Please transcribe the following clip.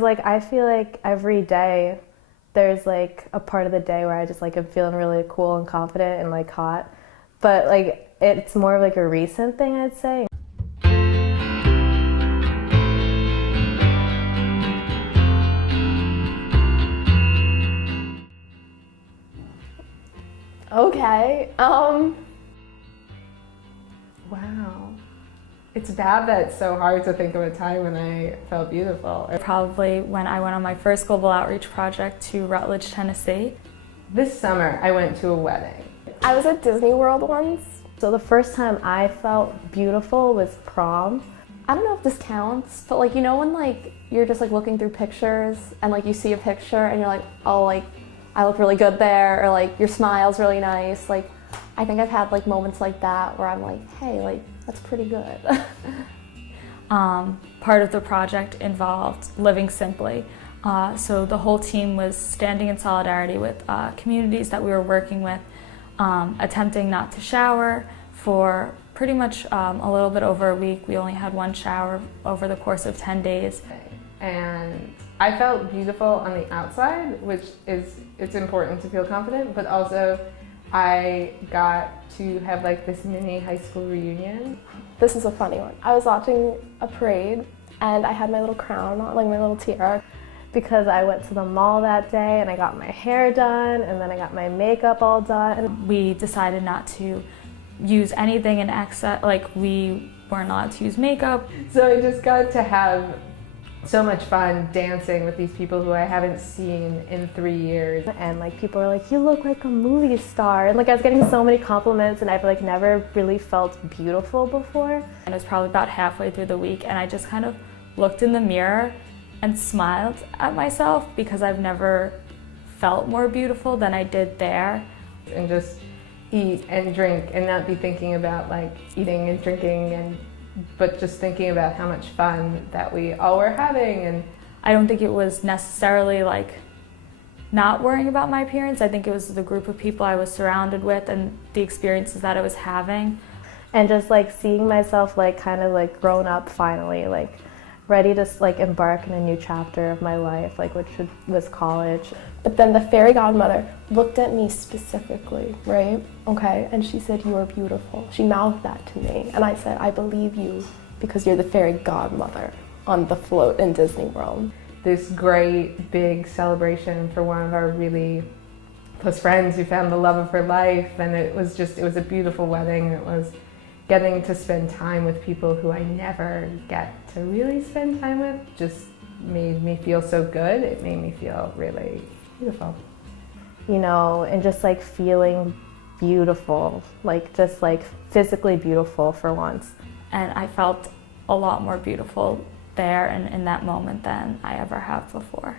Like, I feel like every day there's like a part of the day where I just like am feeling really cool and confident and like hot. But like it's more of like a recent thing, I'd say. Okay. Wow. It's bad that it's so hard to think of a time when I felt beautiful. Probably when I went on my first global outreach project to Rutledge, Tennessee. This summer, I went to a wedding. I was at Disney World once. So the first time I felt beautiful was prom. I don't know if this counts, but like, you know when like you're just like looking through pictures and like you see a picture and you're like, oh, like I look really good there, or like your smile's really nice. Like I think I've had like moments like that where I'm like, hey, like that's pretty good. Part of the project involved living simply. So the whole team was standing in solidarity with communities that we were working with, attempting not to shower for pretty much a little bit over a week. We only had one shower over the course of 10 days. And I felt beautiful on the outside, which is, it's important to feel confident, but also I got to have like this mini high school reunion. This is a funny one. I was watching a parade and I had my little crown on, like my little tiara. Because I went to the mall that day and I got my hair done and then I got my makeup all done. We decided not to use anything in excess, like we weren't allowed to use makeup. So I just got to have so much fun dancing with these people who I haven't seen in 3 years. And like people were like, you look like a movie star. And like I was getting so many compliments and I've like never really felt beautiful before. And it was probably about halfway through the week and I just kind of looked in the mirror and smiled at myself because I've never felt more beautiful than I did there. And just eat and drink and not be thinking about like eating and drinking, but just thinking about how much fun that we all were having. And I don't think it was necessarily like not worrying about my appearance. I think it was the group of people I was surrounded with and the experiences that I was having. And just like seeing myself like kind of like grown up finally, like ready to like embark in a new chapter of my life, like which was college. But then the fairy godmother looked at me specifically, right? Okay, and she said, you are beautiful. She mouthed that to me. And I said, I believe you because you're the fairy godmother on the float in Disney World. This great big celebration for one of our really close friends who found the love of her life. And it was a beautiful wedding. It was getting to spend time with people who I never get to really spend time with just made me feel so good. It made me feel really beautiful. You know, and just like feeling beautiful, like just like physically beautiful for once. And I felt a lot more beautiful there and in that moment than I ever have before.